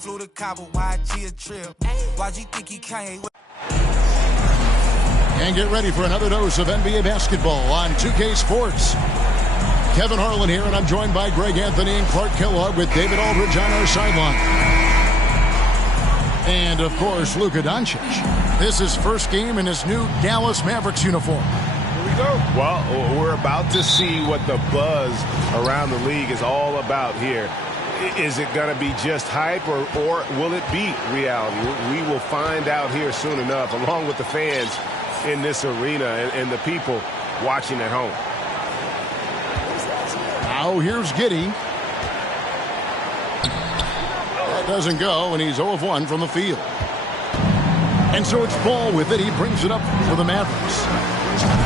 flew to Cabo, YG a trip. YG think he can't. And get ready for another dose of NBA basketball on 2K Sports. Kevin Harlan here, and I'm joined by Greg Anthony and Clark Kellogg with David Aldridge on our sideline. And, of course, Luka Doncic. This is first game in his new Dallas Mavericks uniform. Here we go. Well, we're about to see what the buzz around the league is all about here. Is it going to be just hype, or will it be reality? We will find out here soon enough, along with the fans in this arena and the people watching at home. Now here's Giddey. That doesn't go, and he's 0 of 1 from the field. And so it's Ball with it. He brings it up for the Mavericks.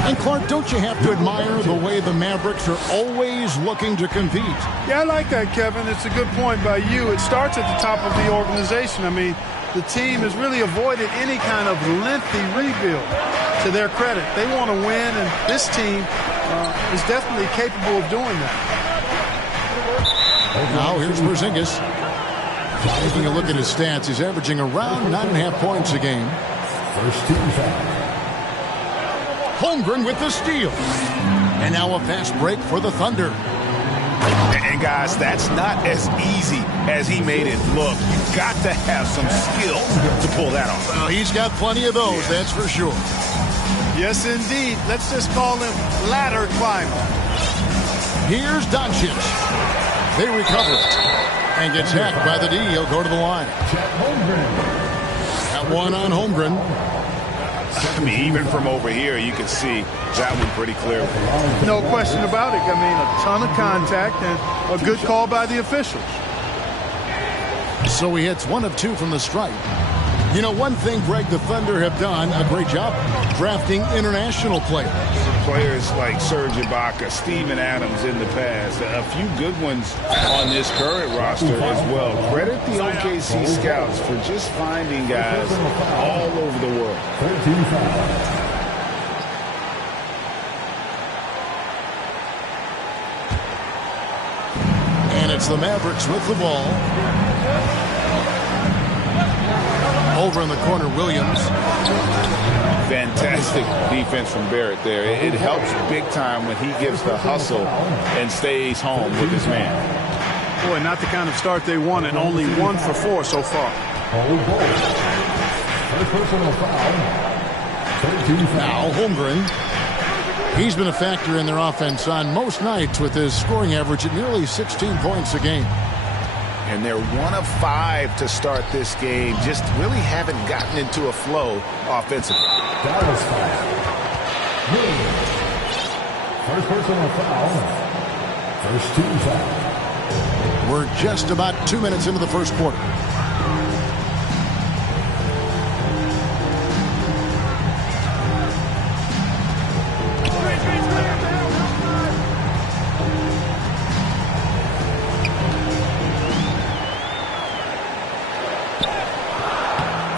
And Clark, don't you have to admire the way the Mavericks are always looking to compete? Yeah, I like that, Kevin. It's a good point by you. It starts at the top of the organization. I mean, the team has really avoided any kind of lengthy rebuild. To their credit, they want to win, and this team is definitely capable of doing that. Now here's Porzingis. Taking a look at his stats, he's averaging around 9.5 points a game. First team foul. Holmgren with the steal. And now a fast break for the Thunder. And guys, that's not as easy as he made it look. You've got to have some skill to pull that off. Well, he's got plenty of those, that's for sure. Yes, indeed. Let's just call him ladder climber. Here's Doncic. They recover it. And gets hacked by the D. He'll go to the line. That one on Holmgren. I mean, even from over here, you can see that one pretty clearly. No question about it. I mean, a ton of contact and a good call by the officials. So he hits 1 of 2 from the stripe. You know, one thing, Greg, the Thunder have done a great job drafting international players. Players like Serge Ibaka, Steven Adams in the past. A few good ones on this current roster as well. Credit the OKC scouts for just finding guys all over the world. 13 foul. And it's the Mavericks with the ball. Over in the corner, Williams. Fantastic defense from Barrett there. It helps big time when he gives the hustle and stays home with his man. Boy, not the kind of start they wanted. Only 1 for 4 so far. First personal foul. 13 foul. Now Holmgren. He's been a factor in their offense on most nights with his scoring average at nearly 16 points a game. And they're 1 of 5 to start this game. Just really haven't gotten into a flow offensively. Dallas foul. First personal foul. First team foul. We're just about 2 minutes into the first quarter.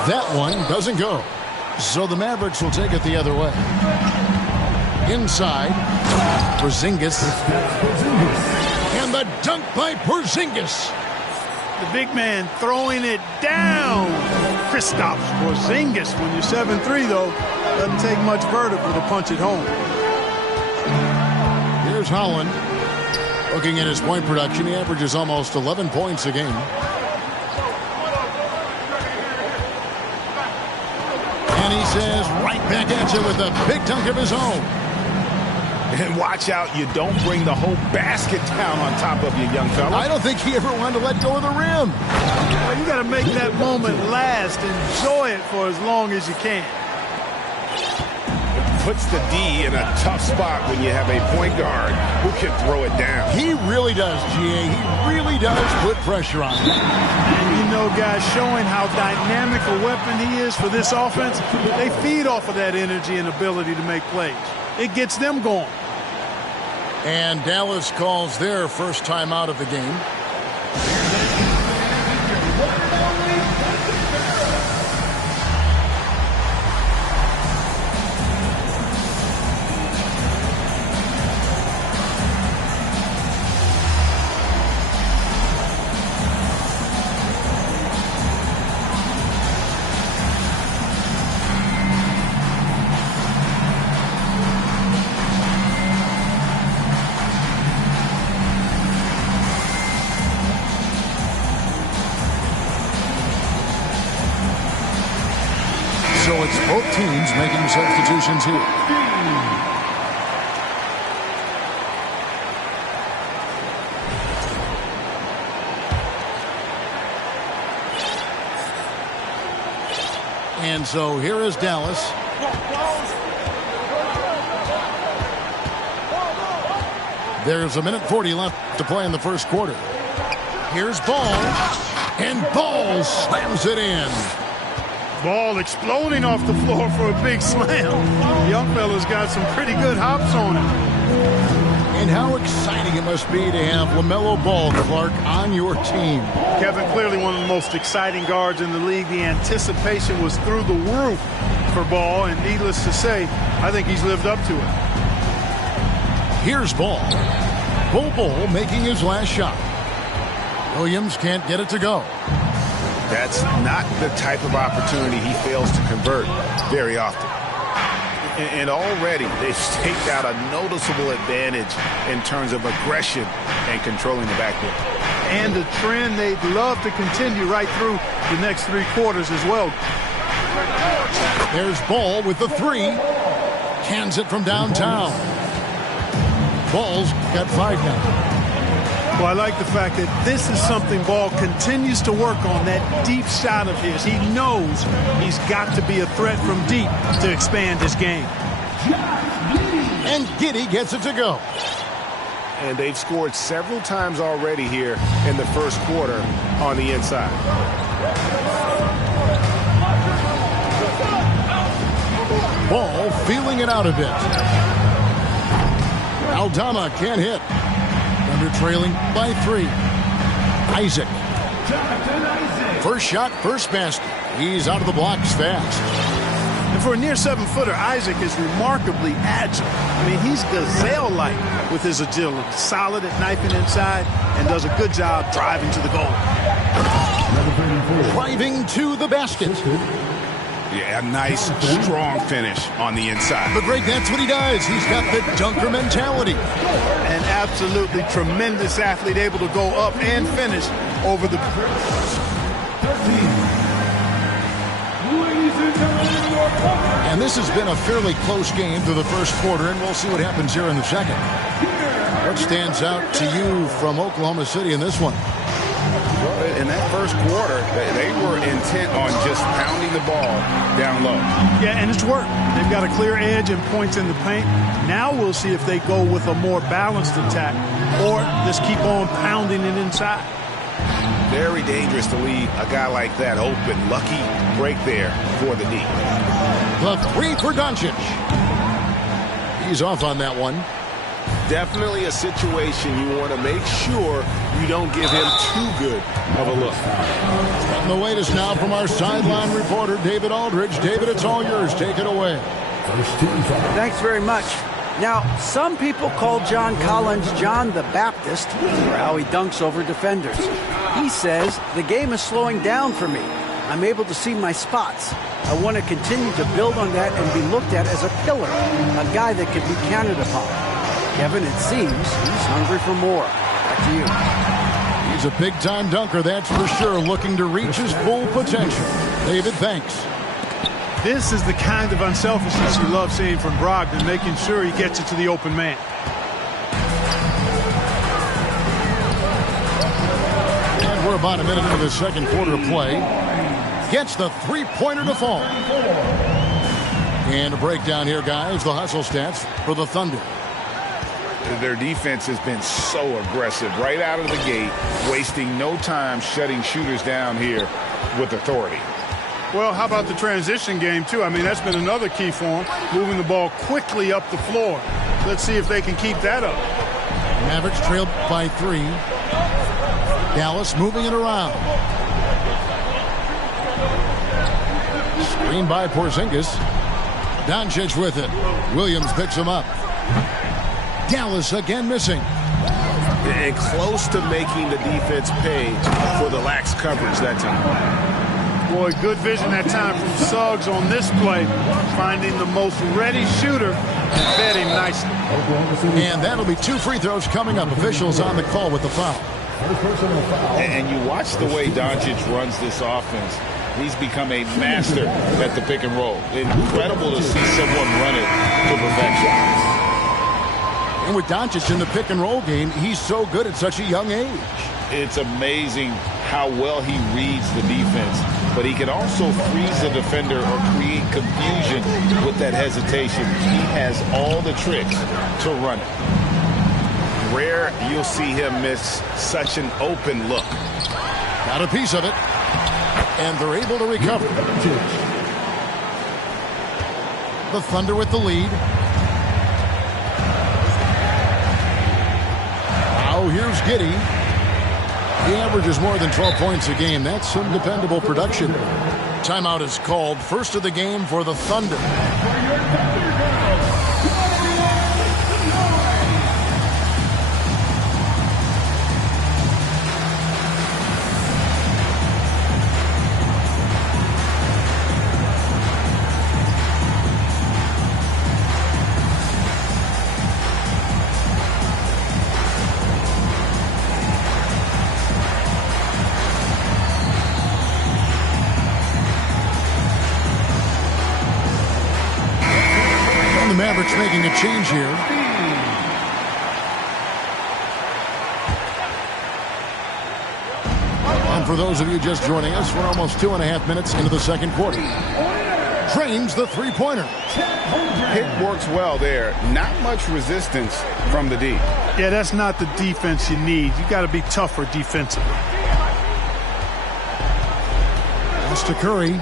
That one doesn't go. So the Mavericks will take it the other way. Inside, Porzingis. And the dunk by Porzingis. The big man throwing it down. Kristaps Porzingis. When you're 7'3", though, doesn't take much vertical to punch it home. Here's Holland. Looking at his point production, he averages almost 11 points a game. And he says right back at you with a big dunk of his own. And watch out, you don't bring the whole basket down on top of you, young fella. I don't think he ever wanted to let go of the rim. Well, you got to make that moment last. Enjoy it for as long as you can. Puts the D in a tough spot when you have a point guard who can throw it down. He really does, GA. He really does put pressure on him. And you know, guys, showing how dynamic a weapon he is for this offense, they feed off of that energy and ability to make plays. It gets them going. And Dallas calls their first time out of the game. So it's both teams making substitutions here. And so here is Dallas. There's 1:40 left to play in the first quarter. Here's Ball. And Ball slams it in. Ball exploding off the floor for a big slam. The young fella's got some pretty good hops on him. And how exciting it must be to have LaMelo Ball, Clark, on your team. Kevin, clearly one of the most exciting guards in the league. The anticipation was through the roof for Ball, and needless to say, I think he's lived up to it. Here's Ball. Bol making his last shot. Williams can't get it to go. That's not the type of opportunity he fails to convert very often. And already they've staked out a noticeable advantage in terms of aggression and controlling the backcourt. And a trend they'd love to continue right through the next 3 quarters as well. There's Ball with the 3. Cans it from downtown. Ball's got 5 now. Well, I like the fact that this is something Ball continues to work on, that deep shot of his. He knows he's got to be a threat from deep to expand his game. And Giddey gets it to go. And they've scored several times already here in the first quarter on the inside. Ball feeling it out a bit. Aldama can't hit. Under trailing by 3. Isaac. First shot, first basket. He's out of the blocks fast. And for a near 7-footer, Isaac is remarkably agile. I mean, he's gazelle-like with his agility. Solid at knifing inside and does a good job driving to the goal. Driving to the basket. Yeah, a nice, strong finish on the inside. But Greg, that's what he does. He's got the dunker mentality. An absolutely tremendous athlete, able to go up and finish over the... And this has been a fairly close game through the first quarter, and we'll see what happens here in the second. What stands out to you from Oklahoma City in this one? Well, in that first quarter, they were intent on just pounding the ball down low. Yeah, and it's worked. They've got a clear edge and points in the paint. Now we'll see if they go with a more balanced attack or just keep on pounding it inside. Very dangerous to leave a guy like that open. Lucky break there for the D. The 3 for Doncic. He's off on that one. Definitely a situation you want to make sure you don't give him too good of a look. And the wait is now from our sideline reporter, David Aldridge. David, it's all yours. Take it away. Thanks very much. Now, some people call John Collins John the Baptist for how he dunks over defenders. He says, the game is slowing down for me. I'm able to see my spots. I want to continue to build on that and be looked at as a pillar, a guy that can be counted upon. Kevin, it seems he's hungry for more. Back to you. He's a big-time dunker, that's for sure, looking to reach his full potential. David, thanks. This is the kind of unselfishness you love seeing from Brogdon, making sure he gets it to the open man. And we're about a minute into the second quarter of play. Gets the 3-pointer to fall. And a breakdown here, guys. The hustle stats for the Thunder. Their defense has been so aggressive right out of the gate, wasting no time shutting shooters down here with authority. Well, how about the transition game, too? I mean, that's been another key for them, moving the ball quickly up the floor. Let's see if they can keep that up. Mavericks trailed by 3. Dallas moving it around. Screen by Porzingis. Doncic with it. Williams picks him up. Dallas again missing. And close to making the defense pay for the lax coverage that time. Boy, good vision that time from Suggs on this play, finding the most ready shooter and fed him nicely. And that'll be 2 free throws coming up. Officials on the call with the foul. And you watch the way Doncic runs this offense. He's become a master at the pick and roll. Incredible to see someone run it to perfection. And with Doncic in the pick and roll game, he's so good at such a young age. It's amazing how well he reads the defense, but he can also freeze the defender or create confusion with that hesitation. He has all the tricks to run it. Rare you'll see him miss such an open look. Got a piece of it, and they're able to recover. The Thunder with the lead. Now here's Giddey. He averages more than 12 points a game. That's some dependable production. Timeout is called. First of the game for the Thunder. Mavericks making a change here. And for those of you just joining us, we're almost 2.5 minutes into the second quarter. Drains the three-pointer. It works well there. Not much resistance from the D. Yeah, that's not the defense you need. You got to be tougher defensively. Pass to Curry.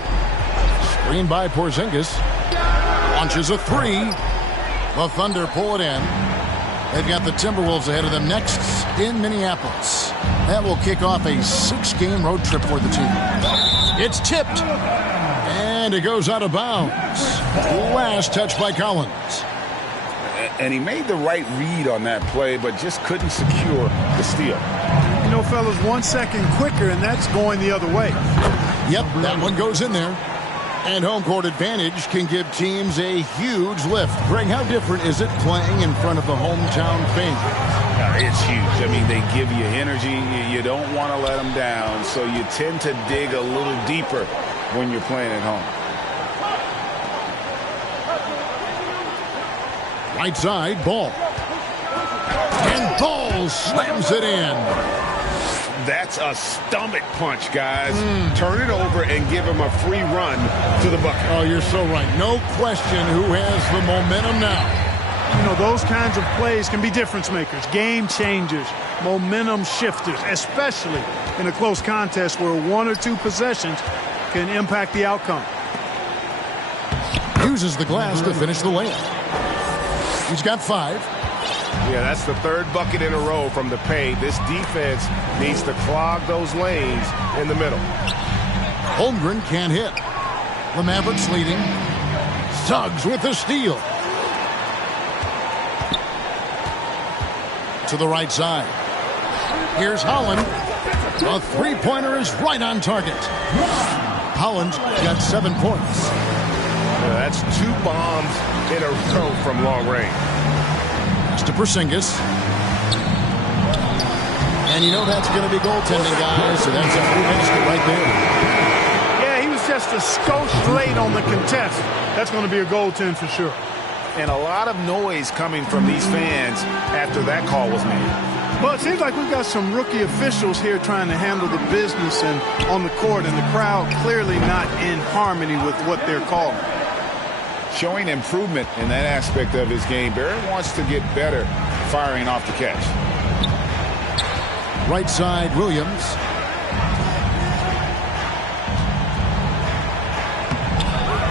Screen by Porzingis. Launches a three. The Thunder pull it in. They've got the Timberwolves ahead of them next in Minneapolis. That will kick off a 6-game road trip for the team. It's tipped. And it goes out of bounds. Last touch by Collins. And he made the right read on that play, but just couldn't secure the steal. You know, fellas, 1 second quicker, and that's going the other way. Yep, that one goes in there. And home court advantage can give teams a huge lift. Greg, how different is it playing in front of the hometown fans? It's huge. I mean, they give you energy. You don't want to let them down, so you tend to dig a little deeper when you're playing at home. Right side, Ball. And Ball slams it in. That's a stomach punch, guys. Turn it over and give him a free run to the bucket. Oh, you're so right. No question who has the momentum now. You know, those kinds of plays can be difference makers, game changers, momentum shifters, especially in a close contest where 1 or 2 possessions can impact the outcome. Uses the glass to finish the layup. He's got 5. Yeah, that's the 3rd bucket in a row from the paint. This defense needs to clog those lanes in the middle. Holmgren can't hit. The Mavericks leading. Suggs with the steal. To the right side. Here's Holland. A three-pointer is right on target. Holland's got 7 points. Yeah, that's 2 bombs in a row from long range. To Porzingis. And you know that's going to be goaltending, guys, so that's a free basket right there. Yeah, he was just a skosh late on the contest. That's going to be a goaltend for sure. And a lot of noise coming from these fans after that call was made. Well, it seems like we've got some rookie officials here trying to handle the business and on the court, and the crowd clearly not in harmony with what they're calling. Showing improvement in that aspect of his game. Barrett wants to get better firing off the catch. Right side, Williams.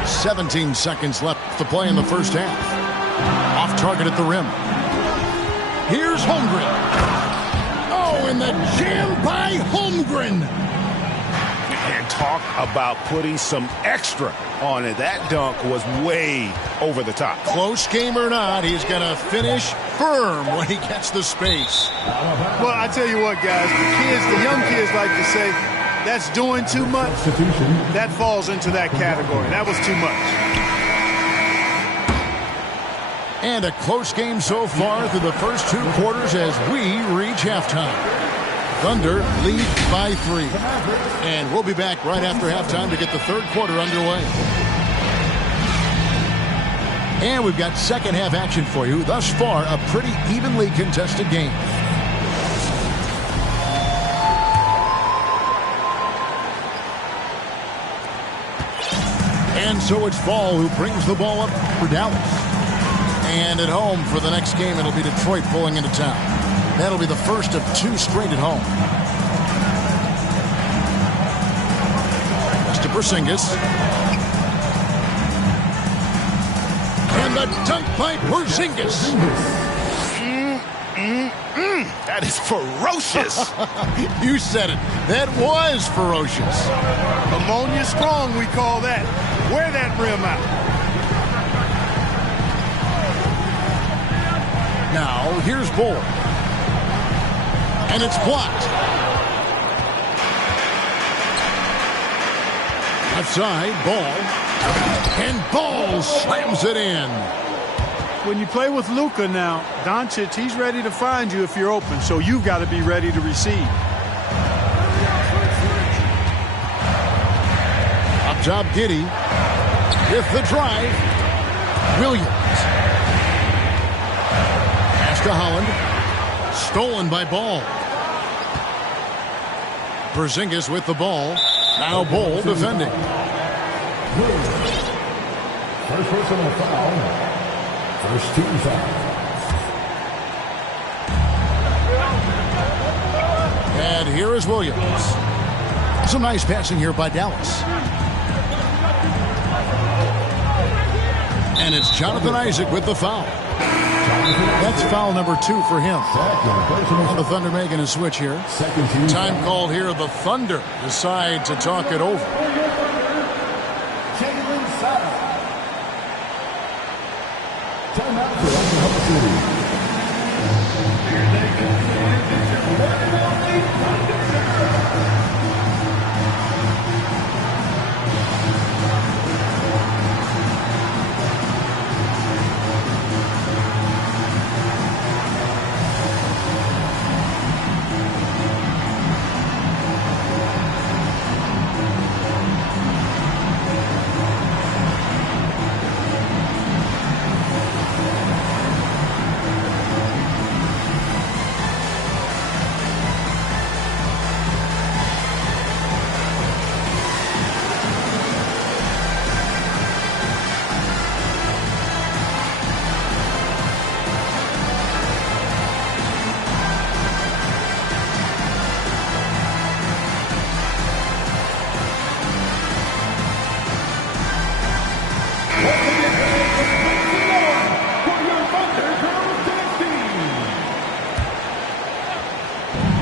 "17 seconds left to play in the first half. Off target at the rim. Here's Holmgren. Oh, and the jam by Holmgren. And talk about putting some extra on it. That dunk was way over the top. Close game or not, he's going to finish firm when he gets the space. Well, I tell you what, guys, the young kids like to say, that's doing too much. That falls into that category. That was too much. And a close game so far through the first 2 quarters as we reach halftime. Thunder lead by 3. And we'll be back right after halftime to get the third quarter underway. And we've got second half action for you. Thus far, a pretty evenly contested game. And so it's Ball who brings the ball up for Dallas. And at home for the next game, it'll be Detroit pulling into town. That'll be the first of 2 straight at home. That's to Porzingis. And the dunk by Porzingis. That is ferocious. You said it. That was ferocious. Ammonia strong, we call that. Wear that rim out. Now, here's Bull. And it's blocked. Outside, Ball. And Ball slams it in. When you play with Luka now, Doncic, he's ready to find you if you're open, so you've got to be ready to receive. Up top, Giddey. With the drive. Williams. Pass to Holland. Stolen by Ball. Porzingis with the ball. Now Bull defending. First personal foul. First team foul. And here is Williams. Some nice passing here by Dallas. And it's Jonathan Isaac with the foul. That's foul number 2 for him. And the Thunder making a switch here. Time called here. The Thunder decide to talk it over. Timeout for Oklahoma City.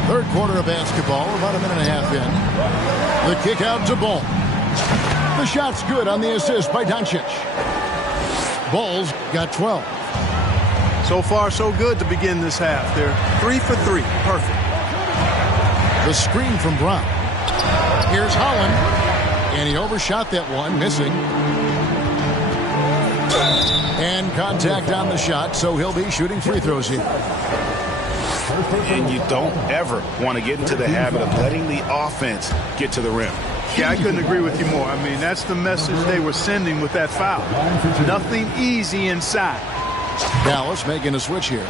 Third quarter of basketball, about a minute and a half in. The kick out to Ball. The shot's good on the assist by Doncic. Ball's got 12. So far, so good to begin this half. They're 3 for 3. Perfect. The screen from Brown. Here's Holland. And he overshot that one, missing. And contact on the shot, so he'll be shooting free throws here. And you don't ever want to get into the habit of letting the offense get to the rim. Yeah, I couldn't agree with you more. I mean, that's the message they were sending with that foul. Nothing easy inside. Dallas making a switch here.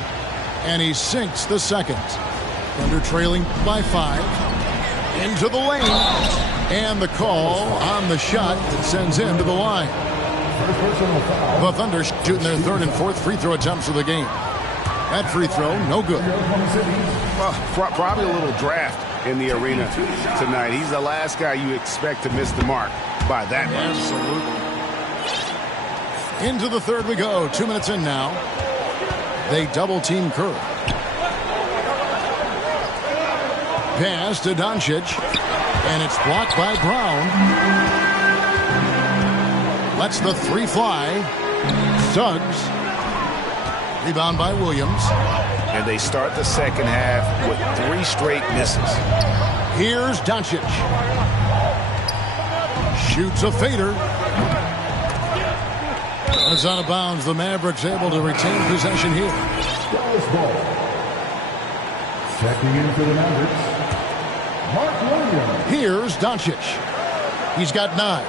And he sinks the second. Thunder trailing by 5. Into the lane. And the call on the shot that sends him to the line. The Thunder shooting their third and fourth free throw attempts of the game. That free throw, no good. Well, probably a little draft in the arena tonight. He's the last guy you expect to miss the mark by that much. Absolutely. Into the third we go. 2 minutes in now. They double team Curry. Pass to Doncic. And it's blocked by Brown. Lets the 3 fly. Suggs. Rebound by Williams. And they start the second half with 3 straight misses. Here's Doncic. Shoots a fader. It's out of bounds. The Mavericks able to retain possession here. Dallas Ball. Checking in for the Mavericks, Here's Doncic. He's got 9.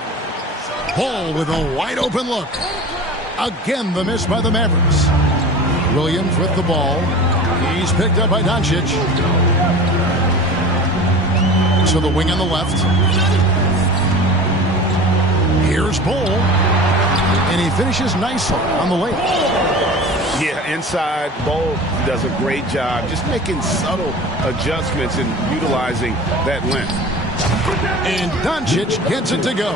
Ball with a wide open look. Again, the miss by the Mavericks. Williams with the ball. He's picked up by Doncic. To the wing on the left. Here's Ball. And he finishes nicely on the layup. Yeah, inside, Ball does a great job just making subtle adjustments and utilizing that length. And Doncic gets it to go.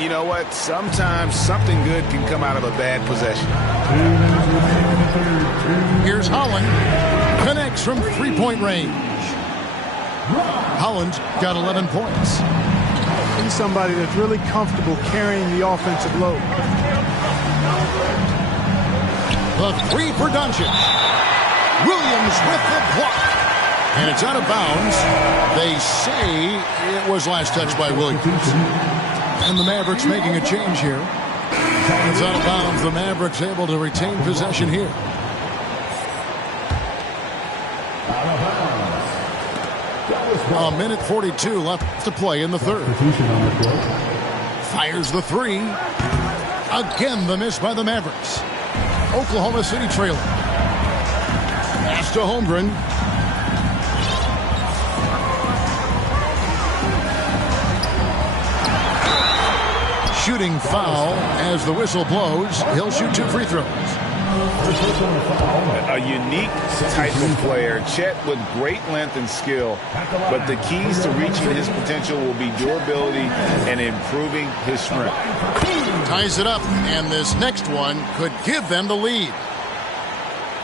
You know what? Sometimes something good can come out of a bad possession. Here's Holland. Connects from three-point range. Holland's got 11 points. He's somebody that's really comfortable carrying the offensive load. The three for Doncic. Williams with the block. And it's out of bounds. They say it was last touched by Williams. And the Mavericks making a change here. It's out of bounds. The Mavericks able to retain possession here. A minute 42 left to play in the third. Fires the three. Again, the miss by the Mavericks. Oklahoma City trailing. Pass to Holmgren. Shooting foul as the whistle blows. He'll shoot 2 free throws. A unique type of player. Chet with great length and skill, but the keys to reaching his potential will be durability and improving his strength. Ties it up, and this next one could give them the lead.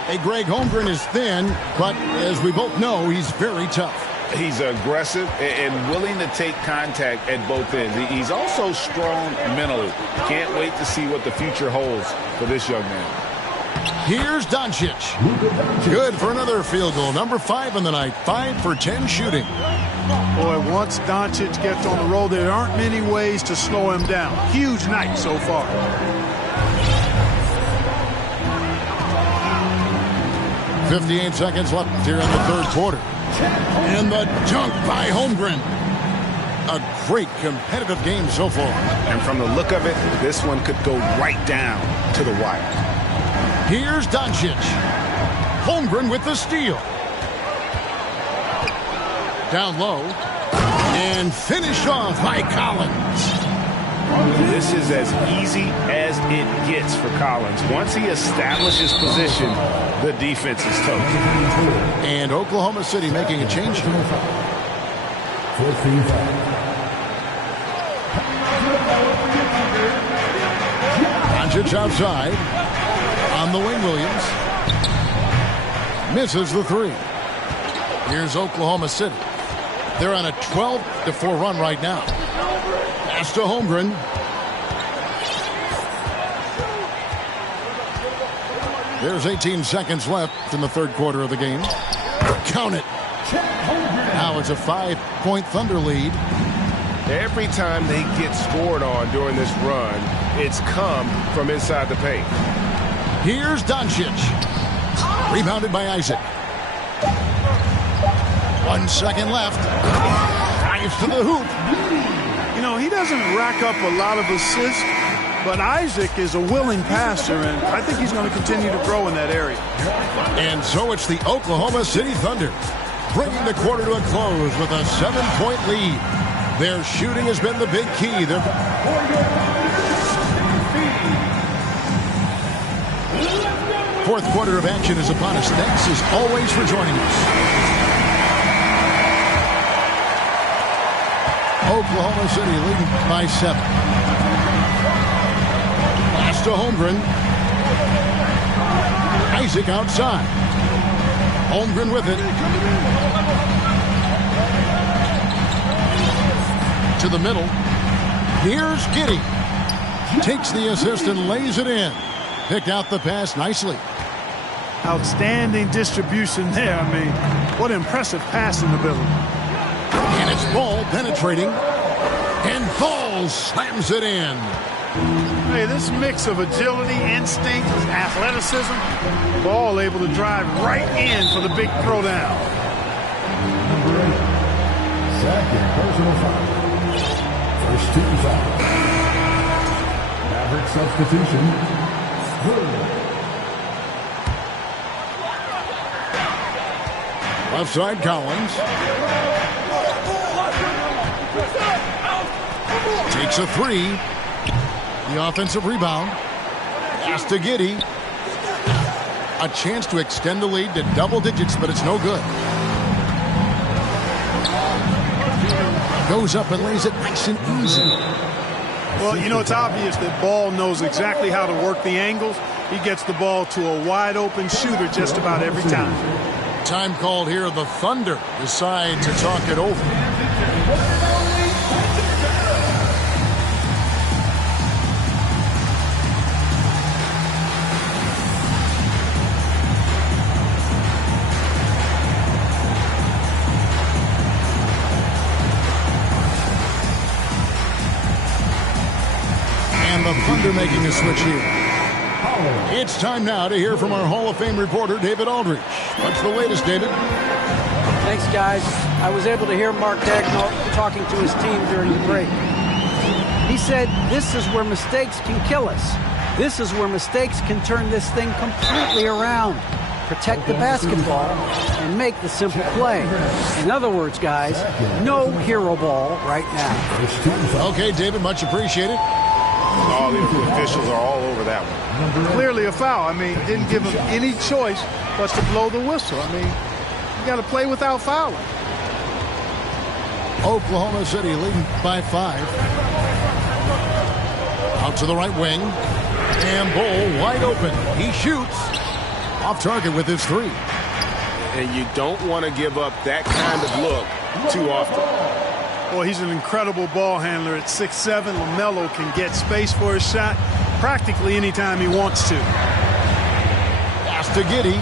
Hey, Greg, Holmgren is thin, but as we both know, he's very tough. He's aggressive and willing to take contact at both ends. He's also strong mentally. Can't wait to see what the future holds for this young man. Here's Doncic. Good for another field goal. Number 5 in the night. 5 for 10 shooting. Boy, once Doncic gets on the road, there aren't many ways to slow him down. Huge night so far. .58 seconds left here in the third quarter. And the dunk by Holmgren. A great competitive game so far. And from the look of it, this one could go right down to the wire. Here's Doncic. Holmgren with the steal. Down low. And finished off by Collins. This is as easy as it gets for Collins. Once he establishes position, the defense is toast. And Oklahoma City making a change. Doncic outside. On the wing, Williams. Misses the three. Here's Oklahoma City. They're on a 12-4 run right now. Pass to Holmgren. There's 18 seconds left in the third quarter of the game. Count it. Now it's a 5-point Thunder lead. Every time they get scored on during this run, it's come from inside the paint. Here's Doncic. Rebounded by Isaac. 1 second left. Dives to the hoop. You know, he doesn't rack up a lot of assists, but Isaac is a willing passer, and I think he's going to continue to grow in that area. And so it's the Oklahoma City Thunder bringing the quarter to a close with a 7-point lead. Their shooting has been the big key. Fourth quarter of action is upon us. Thanks as always for joining us. Oklahoma City leading by 7. Pass to Holmgren. Isaac outside. Holmgren with it. To the middle. Here's Giddey. Takes the assist and lays it in. Picked out the pass nicely. Outstanding distribution there. I mean, what impressive passing ability. And it's Ball penetrating. And Ball slams it in. Hey, this mix of agility, instinct, athleticism, Ball able to drive right in for the big throwdown. Second personal foul. First team foul. Maverick substitution. Offside Collins. Takes a three. The offensive rebound. Pass to Giddey. A chance to extend the lead to double digits, but it's no good. Goes up and lays it nice and easy. Well, you know, it's obvious that Ball knows exactly how to work the angles. He gets the ball to a wide open shooter just about every time. Time called here. The Thunder decide to talk it over. And the Thunder making a switch here. It's time now to hear from our Hall of Fame reporter, David Aldridge. What's the latest, David? Thanks, guys. I was able to hear Mark Dagnall talking to his team during the break. He said, this is where mistakes can kill us. This is where mistakes can turn this thing completely around. Protect the basketball and make the simple play. In other words, guys, no hero ball right now. Okay, David, much appreciated. All the officials are all over that one. Clearly a foul. I mean, didn't give him any choice but to blow the whistle. I mean, you got to play without fouling. Oklahoma City leading by 5. Out to the right wing. And Bull wide open. He shoots. Off target with his 3. And you don't want to give up that kind of look too often. Well, he's an incredible ball handler at 6'7". LaMelo can get space for his shot practically anytime he wants to. Pass to Giddey.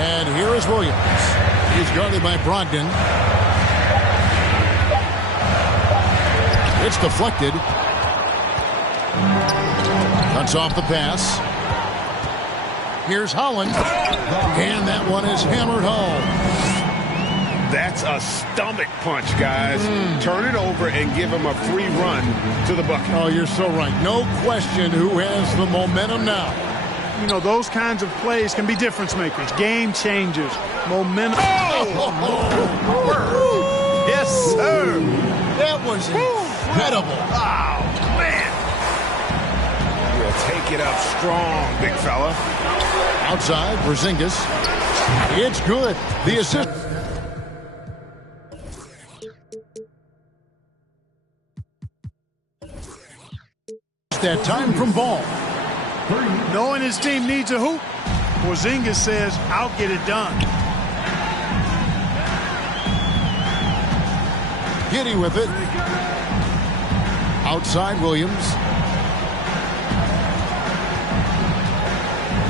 And here is Williams. He's guarded by Brogdon. It's deflected. Cuts off the pass. Here's Holland. And that one is hammered home. That's a stomach punch, guys. Turn it over and give him a free run to the bucket. Oh, you're so right. No question who has the momentum now. You know, those kinds of plays can be difference makers, game changers, momentum. Yes, sir. That was incredible. Oh, man. We'll take it up strong, big fella. Outside, Porzingis. It's good. The assist. That time from Ball. Knowing his team needs a hoop, Porzingis says, I'll get it done. Giddey with it. Outside, Williams.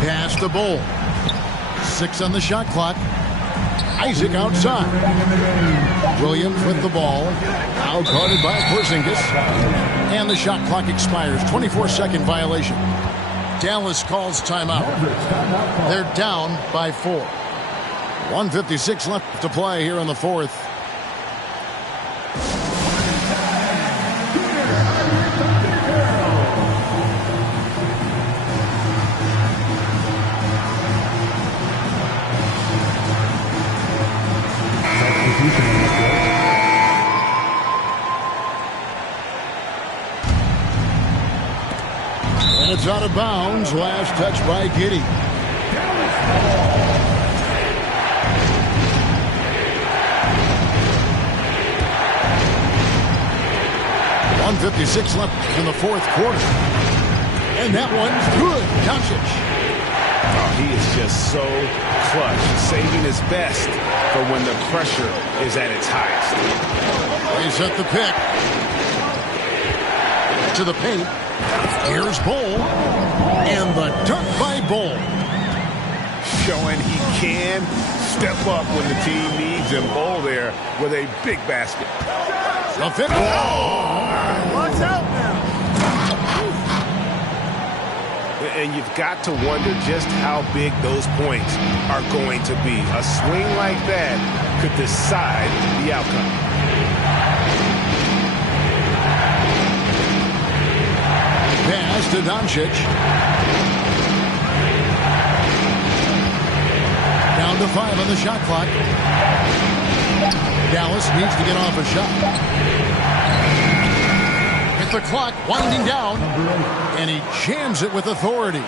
Pass to Bull. 6 on the shot clock. Isaac outside. Williams with the ball. Out guarded by Porzingis. And the shot clock expires. 24-second violation. Dallas calls timeout. They're down by 4. 1:56 left to play here in the fourth. And it's out of bounds. Last touch by Giddey. .156 left in the fourth quarter. And that one's good. Doncic. Oh, he is just so clutch, saving his best for when the pressure is at its highest. They set the pick. To the paint. Here's Bull. And the dunk by Bull. Showing he can step up when the team needs him. Bull there with a big basket. The fifth. Oh! Watch out now. And you've got to wonder just how big those points are going to be. A swing like that could decide the outcome. Pass to Doncic. Down to 5 on the shot clock. Dallas needs to get off a shot. Hit the clock winding down, and he jams it with authority.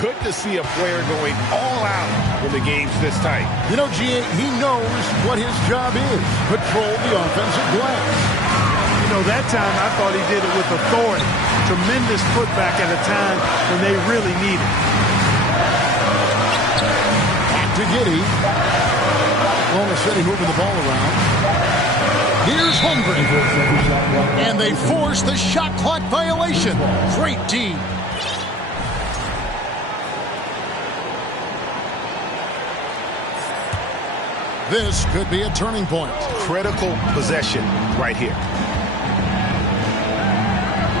Good to see a player going all out when the game's this tight. You know, G.A., he knows what his job is. Control the offensive glass. You know, that time I thought he did it with authority. Tremendous putback at a time when they really need it. Back to Giddey. Oklahoma City moving the ball around. Here's Holmgren. And they force the shot clock violation. Great D. This could be a turning point. Critical possession right here.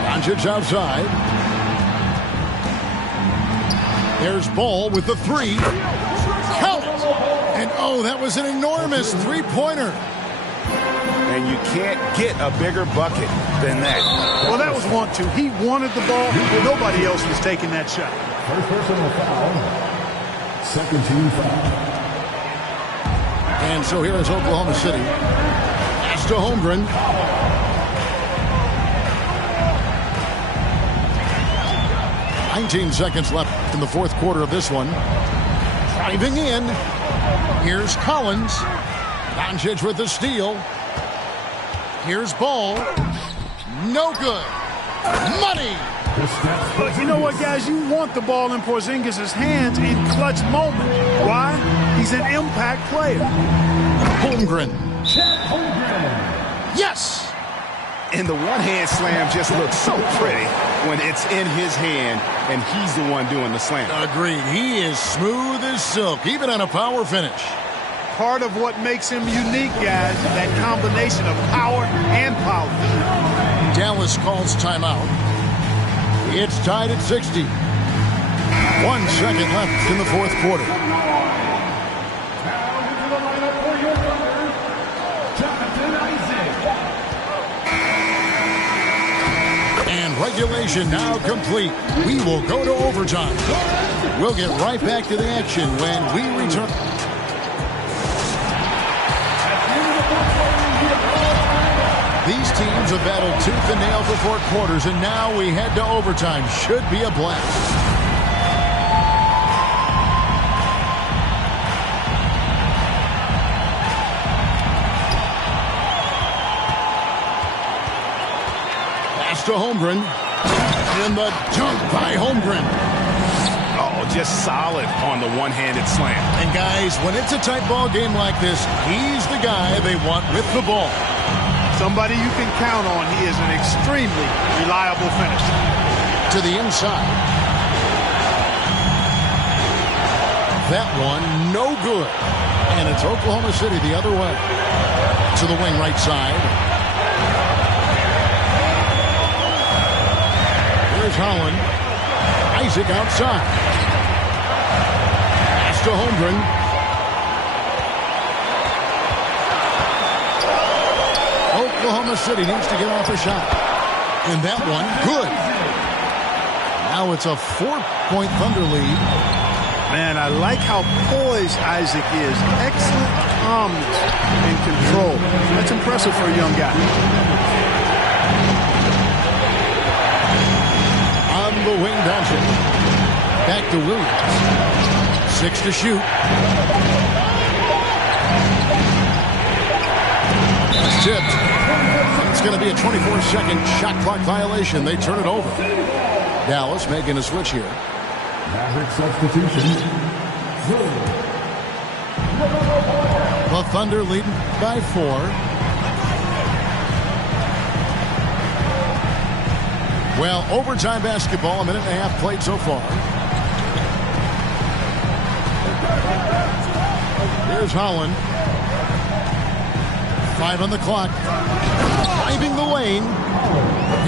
Doncic outside. There's Ball with the 3. Count it! And oh, that was an enormous three-pointer. And you can't get a bigger bucket than that. Well, that was 1-2. He wanted the ball. Nobody else was taking that shot. First personal foul. Second team foul. And so here is Oklahoma City. Pass to Holmgren. "19 seconds left in the fourth quarter of this one. Driving in. Here's Collins. Doncic with the steal. Here's Ball. No good. Money. But you know what, guys? You want the ball in Porzingis' hands in clutch moments. Why? He's an impact player. Holmgren. Yes! And the one-hand slam just looks so pretty when it's in his hand and he's the one doing the slam. Agreed. He is smooth as silk, even on a power finish. Part of what makes him unique, guys, that combination of power and polish. Dallas calls timeout. It's tied at 60. 1 second left in the fourth quarter. And regulation now complete. We will go to overtime. We'll get right back to the action when we return. These teams have battled tooth and nail for 4 quarters, and now we head to overtime. Should be a blast. Pass to Holmgren. And the dunk by Holmgren. Oh, just solid on the one-handed slam. And guys, when it's a tight ball game like this, he's the guy they want with the ball. Somebody you can count on. He is an extremely reliable finisher. To the inside. That one, no good. And it's Oklahoma City the other way. To the wing right side. Here's Holland. Isaac outside. Pass to Holmgren. Oklahoma City needs to get off a shot. And that one, good. Now it's a 4-point Thunder lead. Man, I like how poised Isaac is. Excellent calmness and control. That's impressive for a young guy. On the wing, Doncic. Back to Williams. 6 to shoot. It's tipped. It's going to be a 24-second shot clock violation. They turn it over. Dallas making a switch here. Maverick substitution. The Thunder leading by 4. Well, overtime basketball, a minute and a half played so far. Here's Holland. 5 on the clock. driving the lane.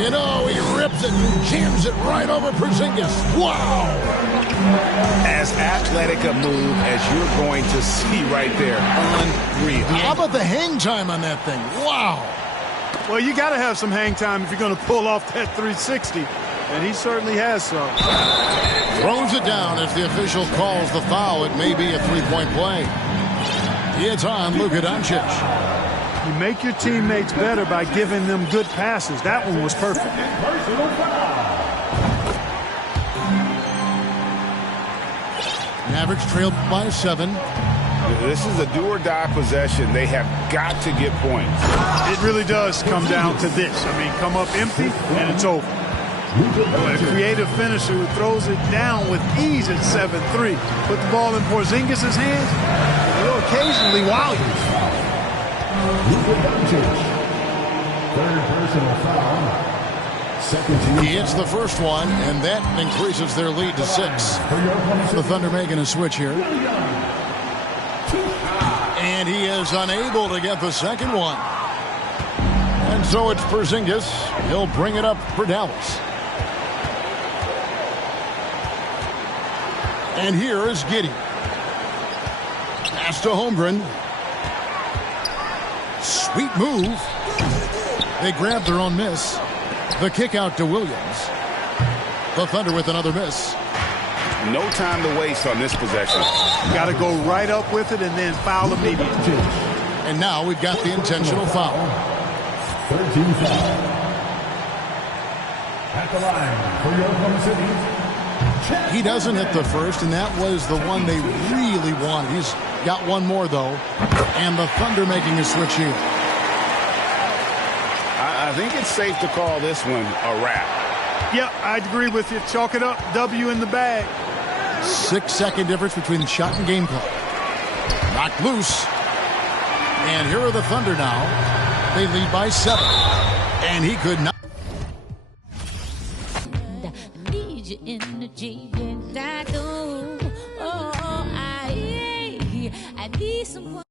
You know, he rips it and jams it right over Porzingis. Wow! As athletic a move as you're going to see right there. Unreal. How about the hang time on that thing? Wow! Well, you got to have some hang time if you're going to pull off that 360, and he certainly has some. Throws it down as the official calls the foul. It may be a three-point play. It's on Luka Doncic. You make your teammates better by giving them good passes. That one was perfect. Mavericks trailed by 7. This is a do-or-die possession. They have got to get points. It really does come down to this. I mean, come up empty, and it's over. A creative finisher who throws it down with ease at 7-3. Put the ball in Porzingis' hands, he'll occasionally wow you. Third personal foul. Second team. He hits the first one, and that increases their lead to 6. The Thunder making a switch here. And he is unable to get the second one. And so it's Porzingis. He'll bring it up for Dallas. And here is Giddey. Pass to Holmgren. Sweet move. They grab their own miss. The kick out to Williams. The Thunder with another miss. No time to waste on this possession. Got to go right up with it and then foul immediately. And now we've got the intentional foul. 13 foul. At the line for your Oklahoma City. He doesn't hit the first, and that was the one they really wanted. He's got one more, though, and the Thunder making a switch here. I think it's safe to call this one a wrap. Yep, I'd agree with you. Chalk it up. W in the bag. 6-second difference between the shot and game clock. Knocked loose. And here are the Thunder now. They lead by 7. And he could not. Energy, and I do. Oh, I need someone.